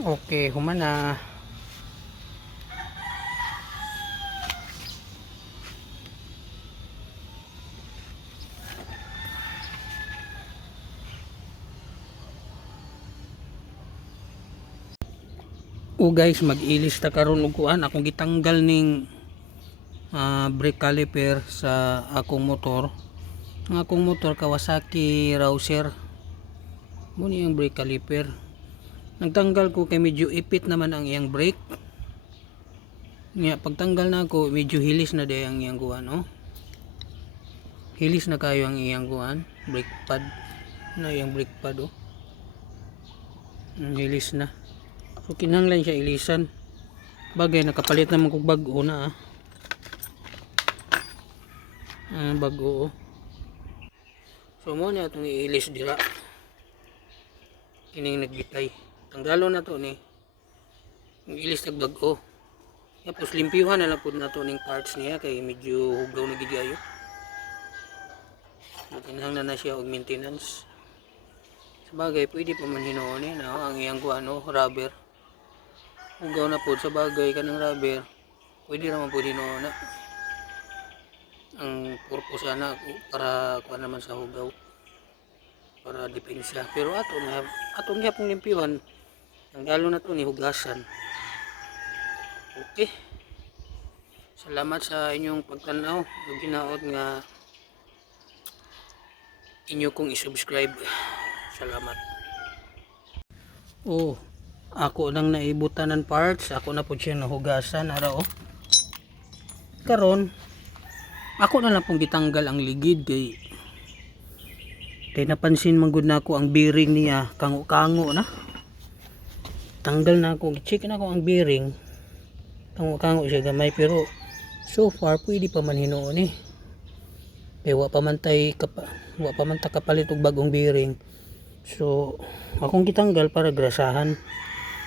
Okay, humana. O guys, mag-ilis ta karon og kuan akong gitanggal ning brake caliper sa akong motor. Ang akong motor Kawasaki Rouser. Mo ni yung brake caliper. Nagtanggal ko kay medyo ipit naman ang iyang brake. Nga pagtanggal na ako, medyo hilis na day ang iyang kuan, oh. Hilis na kayo ang iyang kuan, brake pad. Na iyang brake pad, oh. Hilis na. So kinahanglan siya ilisan. Bagay nakapalit naman kog bag-o na, bag-o, oh. So mo na itong iilis dira. Kining nagbitay. Tanggalo na to ni. Ilis tag bag-o. Tapos limpyuhan na lang po na to ning parts niya kay medyo hugaw na gid ayo. Kinahanglan na siya og maintenance. Sa bagay pwede pa man hinuon ni na ang iyang kuano rubber. Hugaw na po sa bagay kanang rubber. Pwede naman po hinuon na. Ang purpose ana para kuan naman sa hugaw. Para depensa. Pero ato niya pong limpyuhan. Ang galo na to ni hugasan. Okay. Salamat sa inyong pagtanaw. Ug ginaot nga inyo kong i-subscribe. Salamat. Oh, ako nang naibutan ng parts, ako na po siya nahugasan ara, oh. Karon ako na lang pong gitanggal ang ligid kay napansin man gud nako ang bearing niya kango-kango na. Tanggal na ako, check na ako ang bearing. Kango-kango siya gamay pero so far pwede pa man hinuon eh. Kaya wa pa man ta kapalit og bagong bearing. So akong gitanggal para grasahan.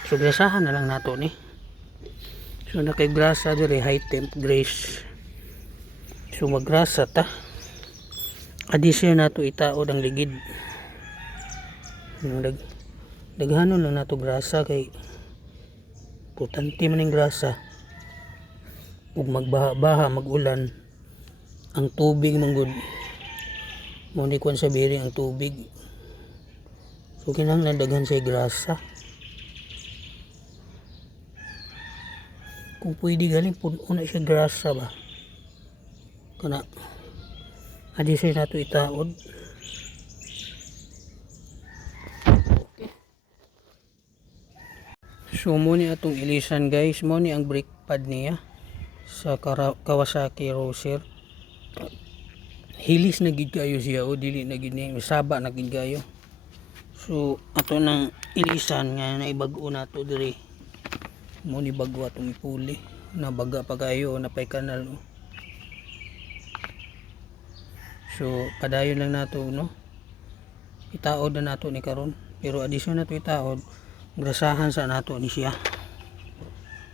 So grasahan na lang nato ni. So nakay grasa dire high temp grease. So magrasa ta. Addition nato itaod ang ligid. Daghanon lang nato grasa kay putante man ning grasa. Ug magbaha-baha magulan ang tubig manggod. Mo ni kon sa bearing ang tubig. So kinahanglan daghan sa grasa. Kung pwede galing puno na siya grasa ba. Kana addition nato itaod. Okay. So mo ni atong ilisan guys, mo ni ang brake pad niya sa Kawasaki Rouser. Hilis na gid kayo siya, o dili na gid ni saba na gid kayo. So ato nang ilisan nga naibag-o nato diri. Mo ni bago atong ipuli na baga pa kayo na pay kanal, oh. So padayon lang nato no. Itaod na nato ni karon. Pero addition nato itaod, grasahan sa nato ni siya.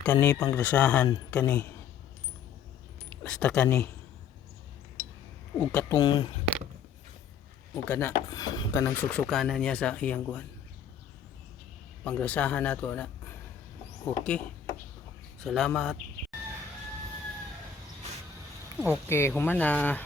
Kani panggrasahan kani. Basta kani. Ug katong ug kanang suksukanan niya sa iyang kuan. Panggrasahan nato na. Okay. Salamat. Okay, humana.